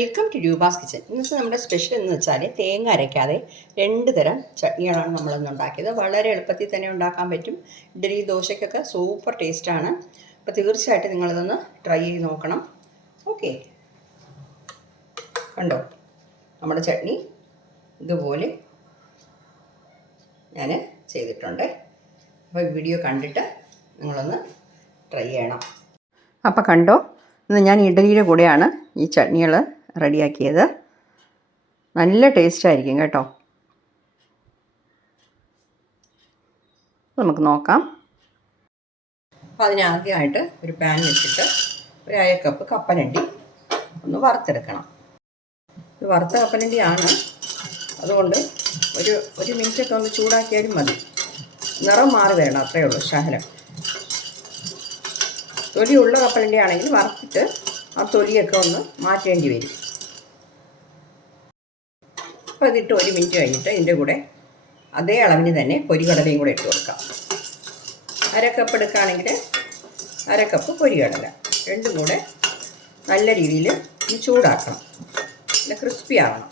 Welcome to Roopa's kitchen. ഇന്നത്തെ നമ്മുടെ special എന്ന് വെച്ചാൽ തേങ്ങ അരയ്ക്കാതെ 2 തരം ചട്നികളാണ് നമ്മളിന്ന് ഉണ്ടാക്കിയത്. വളരെ എളുപ്പത്തിൽ തന്നെ ഉണ്ടാക്കാൻ പറ്റും. ഇഡ്ഡലി ദോശയ്ക്കൊക്കെ സൂപ്പർ ടേസ്റ്റാണ്. അപ്പോൾ തീർച്ചയായിട്ടും നിങ്ങളിതൊന്ന് ട്രൈ ചെയ്ത് നോക്കണം. ഓക്കെ, കണ്ടോ നമ്മുടെ ചട്നി ഇതുപോലെ ഞാൻ ചെയ്തിട്ടുണ്ട്. അപ്പോൾ ഈ വീഡിയോ കണ്ടിട്ട് നിങ്ങളൊന്ന് ട്രൈ ചെയ്യണം. അപ്പോൾ കണ്ടോ, ഇന്ന് ഞാൻ ഇഡ്ഡലിയുടെ കൂടെയാണ് ഈ ചട്നികൾ റെഡിയാക്കിയത്. നല്ല ടേസ്റ്റായിരിക്കും കേട്ടോ. നമുക്ക് നോക്കാം. അപ്പോൾ അതിനാദ്യമായിട്ട് ഒരു പാൻ വെച്ചിട്ട് ഒരു 1/2 കപ്പ് കപ്പലണ്ടി ഒന്ന് വറുത്തെടുക്കണം. ഇത് വറുത്ത കപ്പലണ്ടിയാണ്, അതുകൊണ്ട് ഒരു മിനിറ്റൊക്കെ ഒന്ന് ചൂടാക്കിയാലും മതി. നിറം മാറി വരണം, അത്രയേ ഉള്ളൂ. ശകലം തൊലിയുള്ള കപ്പലണ്ടി ആണെങ്കിൽ വറുത്തിട്ട് ആ തൊലിയൊക്കെ ഒന്ന് മാറ്റേണ്ടി വരും. അപ്പോൾ ഇതിട്ട് 1 മിനിറ്റ് കഴിഞ്ഞിട്ട് ഇതിൻ്റെ കൂടെ അതേ അളവിന് തന്നെ പൊരികടലയും കൂടെ ഇട്ട് കൊടുക്കാം. 1/2 കപ്പ് എടുക്കുകയാണെങ്കിൽ 1/2 കപ്പ് പൊരികടല രണ്ടും കൂടെ നല്ല രീതിയിൽ ചൂടാക്കണം. നല്ല ക്രിസ്പി ആവണം.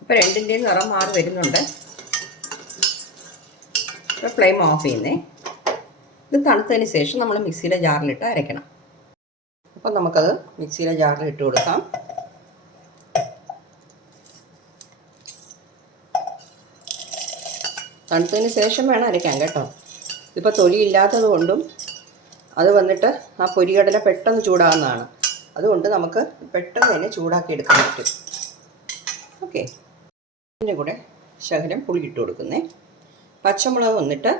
അപ്പോൾ രണ്ടിൻ്റെയും നിറം മാറി വരുന്നുണ്ട്. ഇപ്പോൾ ഫ്ലെയിം ഓഫ് ചെയ്യുന്നേ. ഇത് തണുത്തതിന് ശേഷം നമ്മൾ മിക്സിയിലെ ജാറിലിട്ട് അരയ്ക്കണം. അപ്പോൾ നമുക്കത് മിക്സിയിലെ ജാറിൽ ഇട്ട് കൊടുക്കാം. തണുത്തതിന് ശേഷം വേണം അരയ്ക്കാൻ കേട്ടോ. ഇതിപ്പോൾ തൊലി ഇല്ലാത്തത് കൊണ്ടും അത് വന്നിട്ട് ആ പൊരികടല പെട്ടെന്ന് ചൂടാകുന്നതാണ്. അതുകൊണ്ട് നമുക്ക് പെട്ടെന്ന് തന്നെ ചൂടാക്കി എടുക്കാൻ പറ്റും. ഓക്കെ, ഇതിൻ്റെ കൂടെ ശകലം പുളി ഇട്ട് കൊടുക്കുന്നേ. പച്ചമുളക് വന്നിട്ട്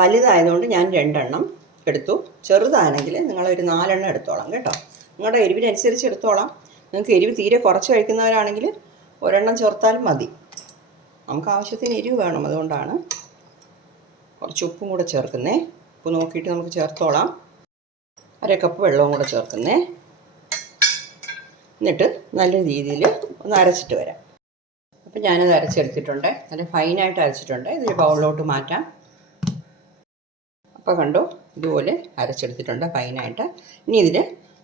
വലുതായതുകൊണ്ട് ഞാൻ 2 എണ്ണം എടുത്തു. ചെറുതാണെങ്കിൽ നിങ്ങളൊരു 4 എണ്ണം എടുത്തോളാം കേട്ടോ. നിങ്ങളുടെ എരിവിനനുസരിച്ച് എടുത്തോളാം. നിങ്ങൾക്ക് എരിവ് തീരെ കുറച്ച് കഴിക്കുന്നവരാണെങ്കിൽ 1 എണ്ണം ചേർത്താലും മതി. നമുക്ക് ആവശ്യത്തിന് എരിവ് വേണം, അതുകൊണ്ടാണ്. കുറച്ച് ഉപ്പും കൂടെ ചേർക്കുന്നേ. ഉപ്പ് നോക്കിയിട്ട് നമുക്ക് ചേർത്തോളാം. 1/2 കപ്പ് വെള്ളവും കൂടെ ചേർക്കുന്നേ. എന്നിട്ട് നല്ല രീതിയിൽ ഒന്ന് അരച്ചിട്ട് വരാം. അപ്പം ഞാനത് അരച്ചെടുത്തിട്ടുണ്ട്. നല്ല ഫൈനായിട്ട് അരച്ചിട്ടുണ്ട്. ഇതൊരു ബൗളിലോട്ട് മാറ്റാം. അപ്പോൾ കണ്ടോ, ഇതുപോലെ അരച്ചെടുത്തിട്ടുണ്ട് ഫൈനായിട്ട്. ഇനി ഇതിൽ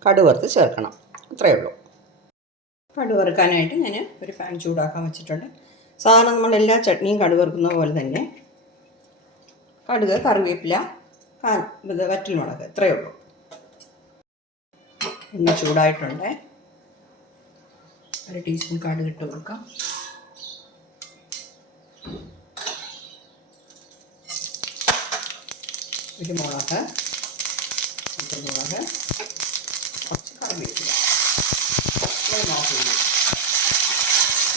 കടുക് വറുത്ത് ചേർക്കണം. അത്രയേ ഉള്ളൂ. കടുക് വറുക്കാനായിട്ട് ഞാൻ ഒരു പാൻ ചൂടാക്കാൻ വെച്ചിട്ടുണ്ട്. സാധാരണ നമ്മൾ എല്ലാ ചട്നിയും കടുക് വറുക്കുന്ന പോലെ തന്നെ കടുക്, കറിവേപ്പില, വറ്റൽമുളക്, ഇത്രയേ ഉള്ളൂ. എണ്ണ ചൂടായിട്ടുണ്ട്. 1 ടീസ്പൂൺ കടുക് ഇട്ട് കൊടുക്കാം. ഒരു മുളക്, വറ്റൽമുളക്, കുറച്ച് കറിവേപ്പില,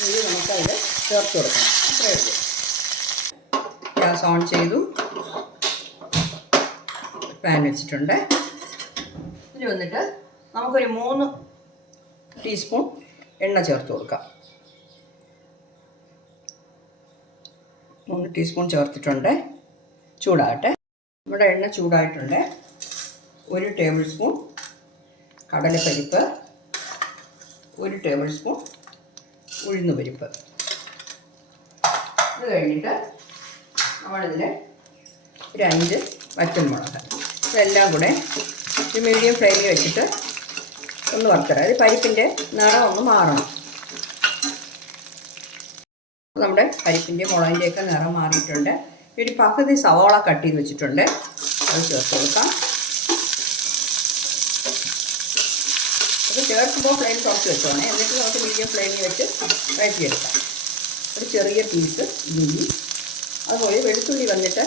ഇത് നമുക്കതിൽ ചേർത്ത് കൊടുക്കണം. അത്രയേ ഉള്ളൂ. ഗ്യാസ് ഓൺ ചെയ്തു. പാൻ വെച്ചിട്ടുണ്ട്. ഇതിൽ വന്നിട്ട് നമുക്കൊരു 3 ടീസ്പൂൺ എണ്ണ ചേർത്ത് കൊടുക്കാം. 3 ടീസ്പൂൺ ചേർത്തിട്ടുണ്ട്. ചൂടാകട്ടെ. നമ്മുടെ എണ്ണ ചൂടായിട്ടുണ്ട്. 1 ടേബിൾ സ്പൂൺ കടലപ്പരിപ്പ്, 1 ടേബിൾ സ്പൂൺ ഉഴുന്നുപരിപ്പ്. ഇത് കഴിഞ്ഞിട്ട് നമ്മളിതിൽ ഒരു 5 വറ്റൽമുളക്, ഇതെല്ലാം കൂടെ ഒരു മീഡിയം ഫ്ലെയിമിൽ വെച്ചിട്ട് ഒന്ന് വറുത്തരാം. അത് പരിപ്പിൻ്റെ നിറം ഒന്ന് മാറണം. നമ്മുടെ പരിപ്പിൻ്റെ മുളകിൻ്റെയൊക്കെ നിറം മാറിയിട്ടുണ്ട്. ഒരു പകുതി സവാള കട്ട് ചെയ്ത് വെച്ചിട്ടുണ്ട്. അത് ചേർത്ത് കൊടുക്കാം. അത് ചേർക്കുമ്പോൾ ഫ്ലെയിം കുറച്ച് വെച്ചോണേ. എന്നിട്ട് നമുക്ക് മീഡിയം ഫ്ലെയിമിൽ വെച്ച് വഴറ്റിയെടുക്കാം. ഒരു ചെറിയ പീസ് ഇഞ്ചി, അതുപോലെ വെളുത്തുള്ളി വന്നിട്ട്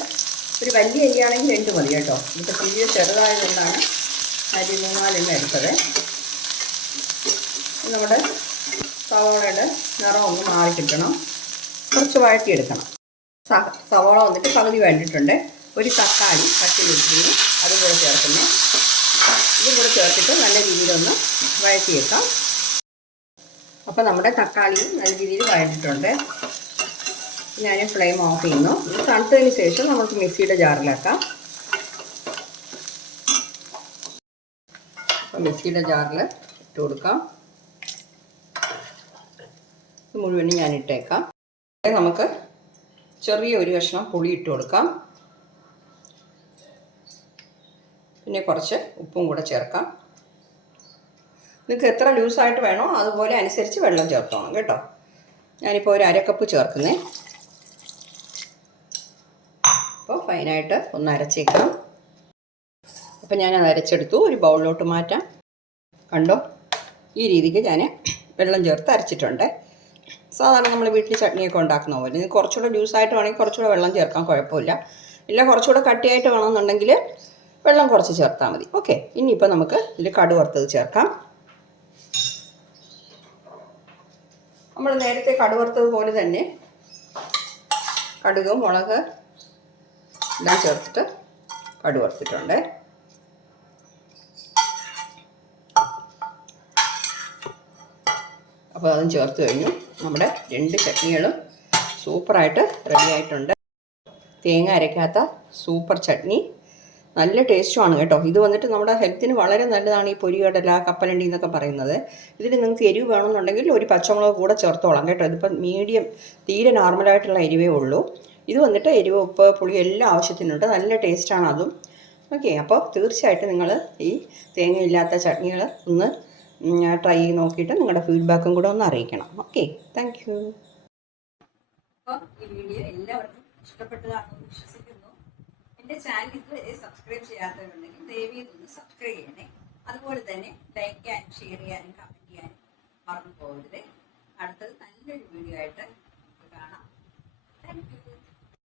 ഒരു വലിയ അരിയാണെങ്കിൽ 2 മതി കേട്ടോ. ഇപ്പോൾ തീരെ ചെറുതായതുകൊണ്ടാണ് 3-4 എണ്ണം എടുത്തത്. നമ്മുടെ സവാളയുടെ നിറം ഒന്ന് മാറി കിട്ടണം. കുറച്ച് വഴറ്റിയെടുക്കണം. സവാള വന്നിട്ട് പകുതി വഴറ്റിയിട്ടുണ്ട്. ഒരു തക്കാളി കട്ട് ചെയ്തിട്ടുണ്ട്, അതും കൂടെ ചേർക്കുന്നത്. ഇതും കൂടെ ചേർത്തിട്ട് നല്ല രീതിയിലൊന്ന് വഴറ്റിയേക്കാം. അപ്പോൾ നമ്മുടെ തക്കാളിയും നല്ല രീതിയിൽ വഴറ്റിയിട്ടുണ്ട്. ഞാൻ ഫ്ലെയിം ഓഫ് ചെയ്യുന്നു. ഇത് തണുത്തതിന് ശേഷം നമുക്ക് മിക്സിയുടെ ജാറിലാക്കാം. അപ്പോൾ മിക്സിയുടെ ജാറിൽ ഇട്ട് കൊടുക്കാം. ഇത് മുഴുവനും ഞാൻ ഇട്ടേക്കാം. നമുക്ക് ചെറിയ ഒരു കഷ്ണം പുളി ഇട്ട് കൊടുക്കാം. പിന്നെ കുറച്ച് ഉപ്പും കൂടെ ചേർക്കാം. നിങ്ങൾക്ക് എത്ര ലൂസായിട്ട് വേണോ അതുപോലെ അനുസരിച്ച് വെള്ളം ചേർത്തോണം കേട്ടോ. ഞാനിപ്പോൾ ഒരു അരക്കപ്പ് ചേർക്കുന്നേ. അപ്പോൾ ഫൈനായിട്ട് ഒന്ന് അരച്ചേക്കാം. അപ്പോൾ ഞാനത് അരച്ചെടുത്തു. ഒരു ബൗളിലോട്ട് മാറ്റാം. കണ്ടോ, ഈ രീതിക്ക് ഞാൻ വെള്ളം ചേർത്ത് അരച്ചിട്ടുണ്ട്. സാധാരണ നമ്മൾ വീട്ടിൽ ചട്നിയൊക്കെ ഉണ്ടാക്കുന്ന പോലെ. ഇത് കുറച്ചുകൂടെ ലൂസായിട്ട് വേണമെങ്കിൽ കുറച്ചുകൂടെ വെള്ളം ചേർക്കാൻ കുഴപ്പമില്ല. ഇല്ല കുറച്ചുകൂടെ കട്ടിയായിട്ട് വേണമെന്നുണ്ടെങ്കിൽ വെള്ളം കുറച്ച് ചേർത്താൽ മതി. ഓക്കെ, ഇനിയിപ്പോൾ നമുക്ക് ഇതിൽ കടുക് വറുത്തത് ചേർക്കാം. നമ്മൾ നേരത്തെ കടുക് വറുത്തത് പോലെ തന്നെ കടുക്, മുളക് എല്ലാം ചേർത്തിട്ട് കടുക് വറുത്തിട്ടുണ്ട്. അപ്പോൾ അതും ചേർത്ത് കഴിഞ്ഞു. നമ്മുടെ 2 ചട്നികളും സൂപ്പറായിട്ട് റെഡി ആയിട്ടുണ്ട്. തേങ്ങ അരയ്ക്കാത്ത സൂപ്പർ ചട്നി, നല്ല ടേസ്റ്റുമാണ് കേട്ടോ. ഇത് വന്നിട്ട് നമ്മുടെ ഹെൽത്തിന് വളരെ നല്ലതാണ് ഈ പൊരികടല, കപ്പലണ്ടി എന്നൊക്കെ പറയുന്നത്. ഇതിൽ നിങ്ങൾക്ക് എരിവ് വേണമെന്നുണ്ടെങ്കിൽ ഒരു പച്ചമുളക് കൂടെ ചേർത്തോളാം കേട്ടോ. ഇതിപ്പം മീഡിയം, തീരെ നോർമലായിട്ടുള്ള എരിവേ ഉള്ളൂ. ഇത് വന്നിട്ട് എരിവ്, ഉപ്പ്, പുളി എല്ലാം ആവശ്യത്തിനുണ്ട്. നല്ല ടേസ്റ്റാണ് അതും. ഓക്കെ, അപ്പോൾ തീർച്ചയായിട്ടും നിങ്ങൾ ഈ തേങ്ങയില്ലാത്ത ചട്നികൾ ഒന്ന് ട്രൈ ചെയ്ത് നോക്കിയിട്ട് നിങ്ങളുടെ ഫീഡ്ബാക്കും കൂടെ ഒന്ന് അറിയിക്കണം. Okay, thank you. അപ്പോൾ ഈ വീഡിയോ എല്ലാവർക്കും ഇഷ്ടപ്പെട്ടതാണെന്ന് വിശ്വസിക്കുന്നു. എൻ്റെ ചാനൽ ഇതുവരെ സബ്സ്ക്രൈബ് ചെയ്യാത്തവരുണ്ടെങ്കിൽ ദയവ് ഇതൊന്ന് സബ്സ്ക്രൈബ് ചെയ്യണേ. അതുപോലെ തന്നെ ലൈക്ക് ചെയ്യാനും ഷെയർ ചെയ്യാനും കമൻറ്റ് ചെയ്യാനും മറന്നു പോകരുത്. അടുത്തത് നല്ലൊരു വീഡിയോ ആയിട്ട് കാണാം. Thank you.